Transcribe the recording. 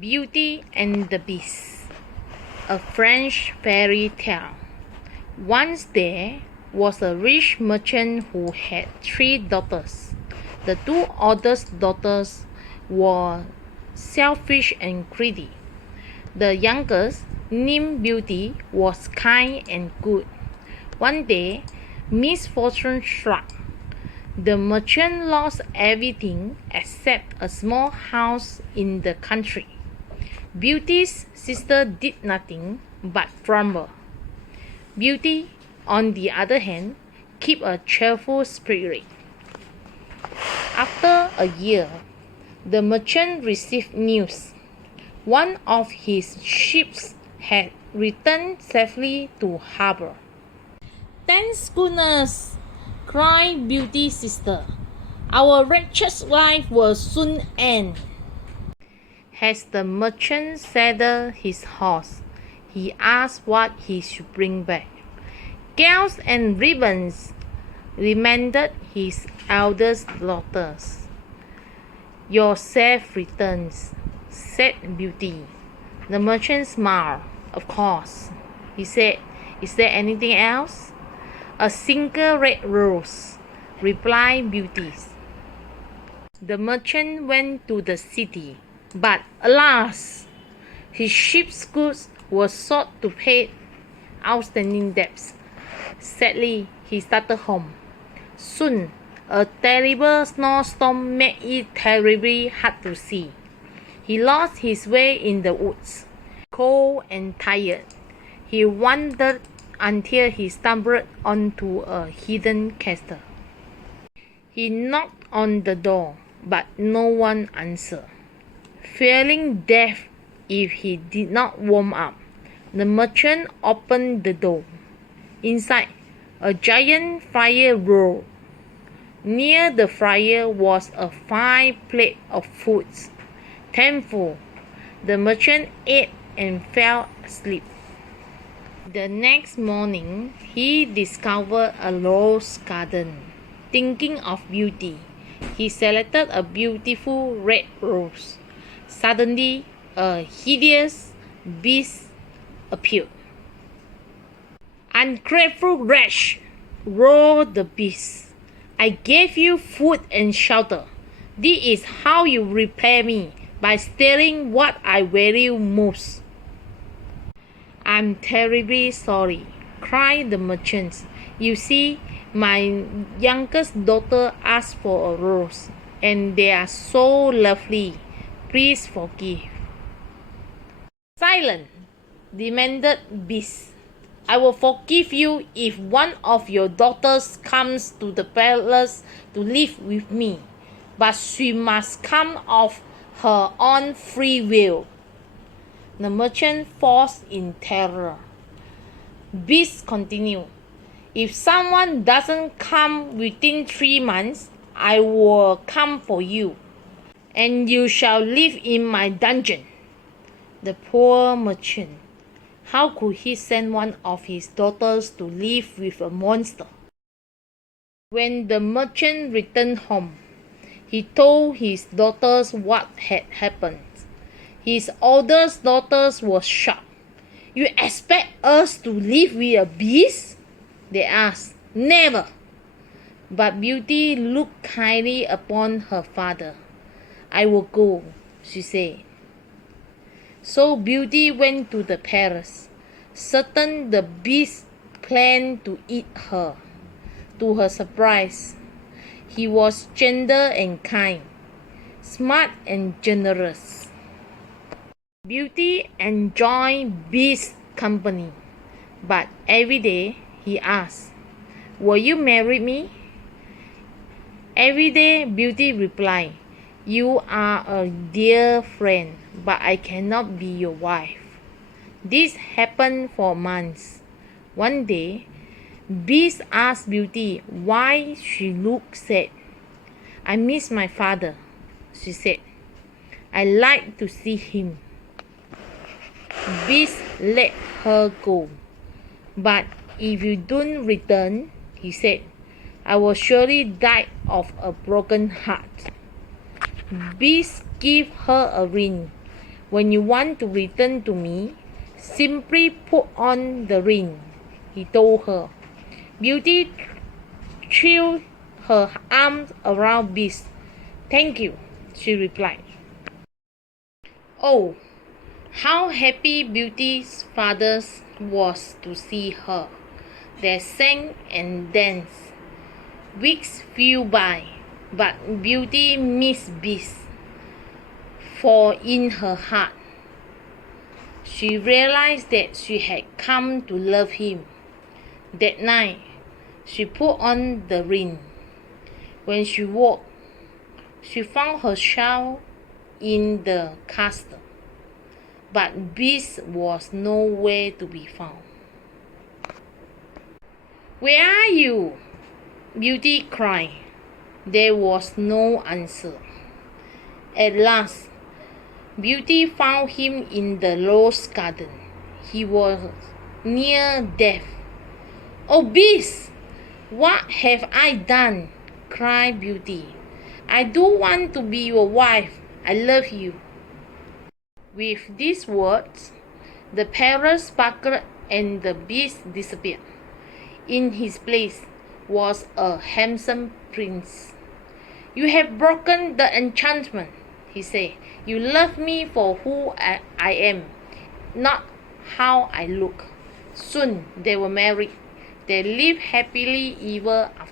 Beauty and the Beast, a French fairy tale. Once there was a rich merchant who had 3 daughters. The 2 oldest daughters were selfish and greedy. The youngest, named Beauty, was kind and good. One day, misfortune struck. The merchant lost everything except a small house in the country. Beauty's sister did nothing but grumble. Beauty, on the other hand, kept a cheerful spirit. After a year, the merchant received news. One of his ships had returned safely to harbor. "Thank goodness!" cried Beauty's sister. "Our wretched life will soon end." As the merchant saddled his horse, he asked what he should bring back. "Gowns and ribbons," reminded his eldest daughters. "Your safe returns," said Beauty. The merchant smiled. "Of course," he said. "Is there anything else?" "A single red rose," replied Beauty. The merchant went to the city, but alas, his ship's goods were sold to pay outstanding debts. Sadly, he started home. Soon, a terrible snowstorm made it terribly hard to see. He lost his way in the woods. Cold and tired, he wandered until he stumbled onto a hidden castle. He knocked on the door, but no one answered. Fearing death if he did not warm up, the merchant opened the door. Inside, a giant fire roared. Near the fire was a fine plate of food. Thankful, the merchant ate and fell asleep. The next morning, he discovered a rose garden. Thinking of Beauty, he selected a beautiful red rose. Suddenly, a hideous beast appeared. "Ungrateful wretch!" roared the beast. "I gave you food and shelter. This is how you repay me, by stealing what I value most." "I'm terribly sorry," cried the merchant. "You see, my youngest daughter asked for a rose, and they are so lovely. Please forgive." "Silence!" demanded Beast. "I will forgive you if one of your daughters comes to the palace to live with me, but she must come of her own free will." The merchant paused in terror. Beast continued, "If someone doesn't come within 3 months, I will come for you, and you shall live in my dungeon." The poor merchant. How could he send one of his daughters to live with a monster? When the merchant returned home, he told his daughters what had happened. His oldest daughters were shocked. "You expect us to live with a beast?" they asked. "Never!" But Beauty looked kindly upon her father. "I will go," she said. So Beauty went to the palace, certain the beast planned to eat her. To her surprise, he was gentle and kind, smart and generous. Beauty enjoyed Beast's company, but every day he asked, "Will you marry me?" Every day Beauty replied, "You are a dear friend, but I cannot be your wife." This happened for months. One day, Beast asked Beauty why she looked sad. "I miss my father," she said. "I like to see him." Beast let her go. "But if you don't return," he said, "I will surely die of a broken heart." Beast gave her a ring, When you want to return to me, simply put on the ring, he told her. Beauty threw her arms around Beast. Thank you, she replied. Oh, how happy Beauty's father was to see her. They sang and danced. Weeks flew by, but Beauty missed Beast. For in her heart, she realized that she had come to love him. That night, she put on the ring. When she woke, she found herself in the castle, but Beast was nowhere to be found. Where are you? Beauty cried. There was no answer. At last, Beauty found him in the rose garden. He was near death. Oh, Beast! What have I done? Cried Beauty. I do want to be your wife. I love you. With these words, the parrot sparkled and the beast disappeared. In his place was a handsome prince. You have broken the enchantment, he said. You love me for who I am, not how I look. Soon they were married. They lived happily ever after.